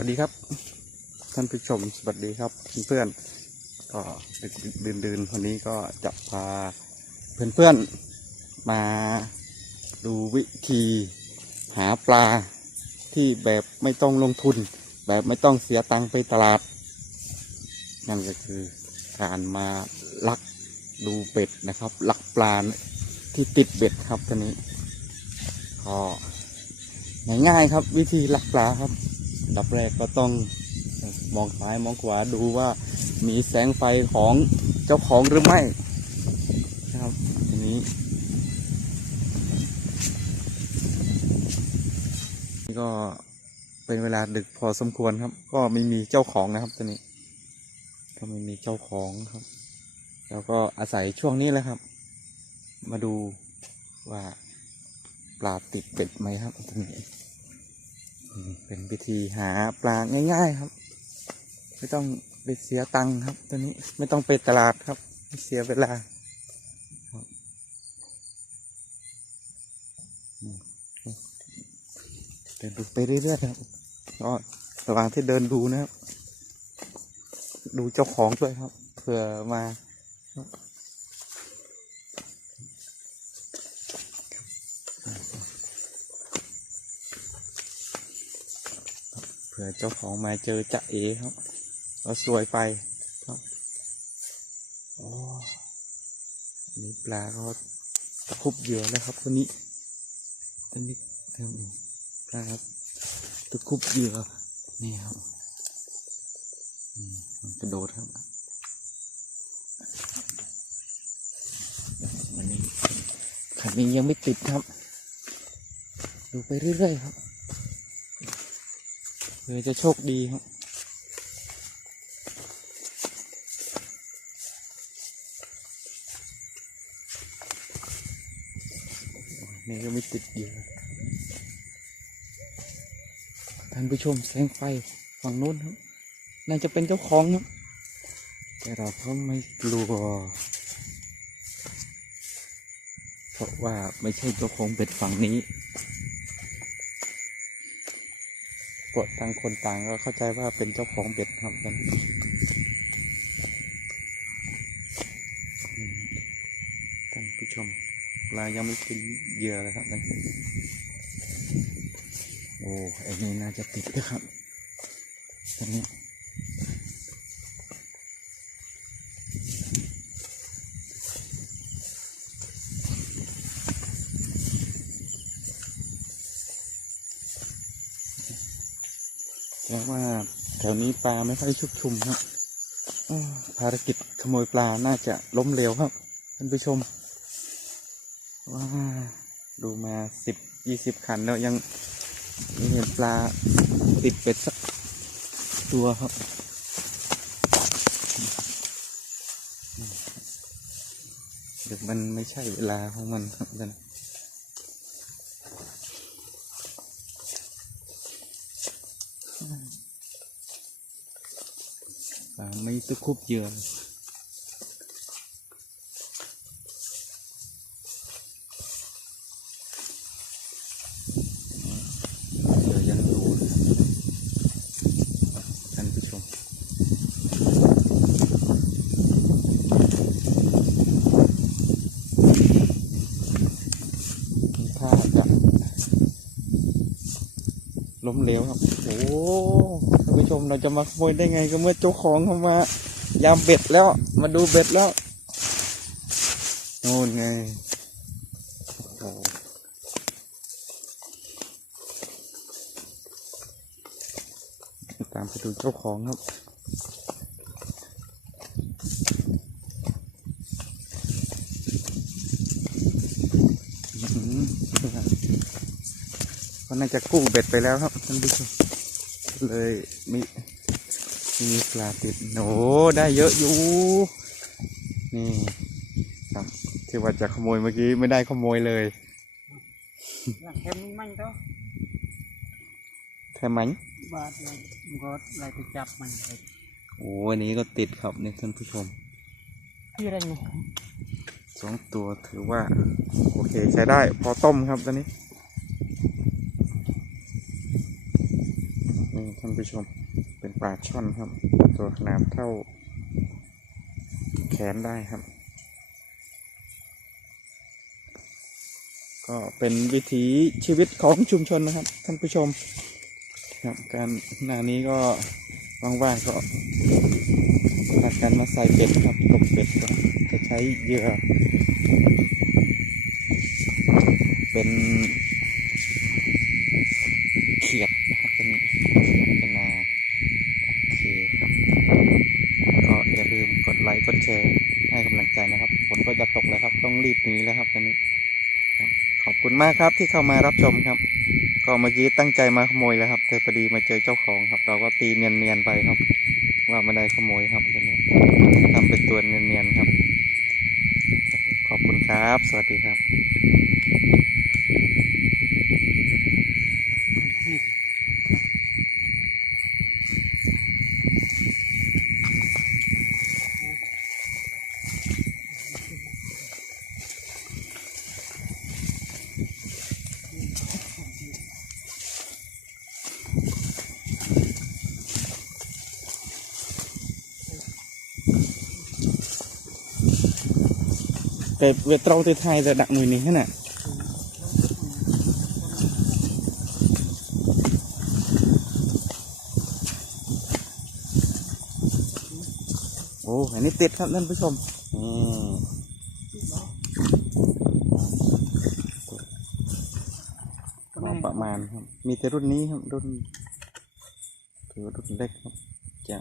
วัสดีครับ ท่านผู้ชมสวัสดีครับเพื่อนๆก็ดึกๆดื่นวันนี้ก็จะพาเพื่อนๆมาดูวิธีหาปลาที่แบบไม่ต้องลงทุน แบบไม่ต้องเสียตังค์ไปตลาด นั่นก็คือการมาลักดูเบ็ดนะครับลักปลาที่ติดเบ็ดครับท่านี้ก็ง่ายๆครับวิธีลักปลาครับ ดับแรกก็ต้องมองซ้ายมองขวาดูว่ามีแสงไฟของเจ้าของหรือไม่นะครับทีนี้นี่ก็เป็นเวลาดึกพอสมควรครับ ก็ไม่มีเจ้าของนะครับตัวนี้ ก็ไม่มีเจ้าของครับ แล้วก็อาศัยช่วงนี้แหละครับ มาดูว่าปลาติดเป็ดไหมครับตัวนี้ เป็นวิธีหาปลาง่ายๆครับ ไม่ต้องไปเสียตังค์ครับ ตัวนี้ไม่ต้องไปตลาดครับไม่เสียเวลาเดินดูไปเรื่อยๆครับก็ระหว่างที่เดินดูนะครับ ดูเจ้าของด้วยครับเผื่อมา ผื่อเจ้าของมาเจอจะเอครับก็สวยไปครับโอ้อันนี้ปลาเขาตะคุบเหยื่อแล้วครับตัวนี้ตัวนี้ครับปลาครับตะคุบเหยื่อนี่ครับอืมมันกระโดดครับอันนี้ขันนี้ยังไม่ติดครับ ดูไปเรื่อยๆครับ เพื่อจะโชคดีครับนี่ก็ไม่ติดอยู่ท่านผู้ชมแสงไฟฝั่งนู้นครับ น่าจะเป็นเจ้าของครับ แต่เราก็ไม่กลัว เพราะว่าไม่ใช่เจ้าของเบ็ดฝั่งนี้ กดทางคนต่างก็เข้าใจว่าเป็นเจ้าของเบ็ดครับกันท่านผู้ชมปลายังไม่กินเหยื่อเลยครับนะโอ้ไอ้นี่น่าจะติดนะครับตอนนี้ เพราะว่าแถวนี้ปลาไม่ค่อยชุกชุมครับภารกิจขโมยปลาน่าจะล้มเหลวครับท่านผู้ชม ว้าดูมาสิบยี่สิบคันแล้วยังม่เห็นปลาติดเป็ดสักตัวครับเดี๋ยวมันไม่ใช่เวลาของมันครับท่านปลาไม่ตะคุบเหยื่อล้มนี่ถ้าจะล้มเหลวครับ โอ้ ผู้ชมเราจะมาขโมยได้ไงก็เมื่อเจ้าของเขามายามเบ็ดแล้ว มาดูเบ็ดแล้วโน่นไงตามไปดูเจ้าของครับอื้อหือก็น่าจะกู้เบ็ดไปแล้วครับท่านผู้ชม เลยมีมีปลาติดโหนได้เยอะอยู่ นี่ครับที่ว่าจะขโมยเมื่อกี้ไม่ได้ขโมยเลย là thêm manh đó แทมัง ba lại gót lại tôi chập mình phải โอ้วันนี้ก็ติดครับนี่ท่านผู้ชม kia đây này สองตัวถือว่า โอเคใช้ได้ พอต้มครับตอนนี้ โอ้ นี่ท่านผู้ชมเป็นปลาช่อนครับ ตัวขนาดเท่า แขนได้ครับ ก็เป็นวิถีชีวิตของชุมชนนะครับ ท่านผู้ชมครับการหน้านี้ก็ว่างๆก็พากันมาใส่เป็ดครับตกเป็ดก็จะใช้เหยื่อเป็นเขียดนะครับเป็นเป็นนาโอเคครับ ก็อย่าลืมกดไลค์กดแชร์ให้ กำลังใจนะครับฝนก็จะตกแล้วครับ ต้องรีบหนีแล้วครับตอนนี้ขอบคุณมากครับที่เข้ามารับชมครับ ก็เมื่อกี้ตั้งใจมาขโมยแล้วครับแต่พอดีมาเจอเจ้าของครับ เราก็ตีเนียนๆไปครับ ว่าไม่ได้ขโมยครับตอนนี้ทำเป็นตัวเนียนๆครับ ขอบคุณครับ สวัสดีครับ แต่เวทเราไทยแต่ดักหน่วยนี้น่ะโอ้อันนี้ติดครับท่านผู้ชมนี่ก็ประมาณครับ มีแต่รุ่นนี้ครับ รุ่นถือว่ารุ่นเล็กครับจะ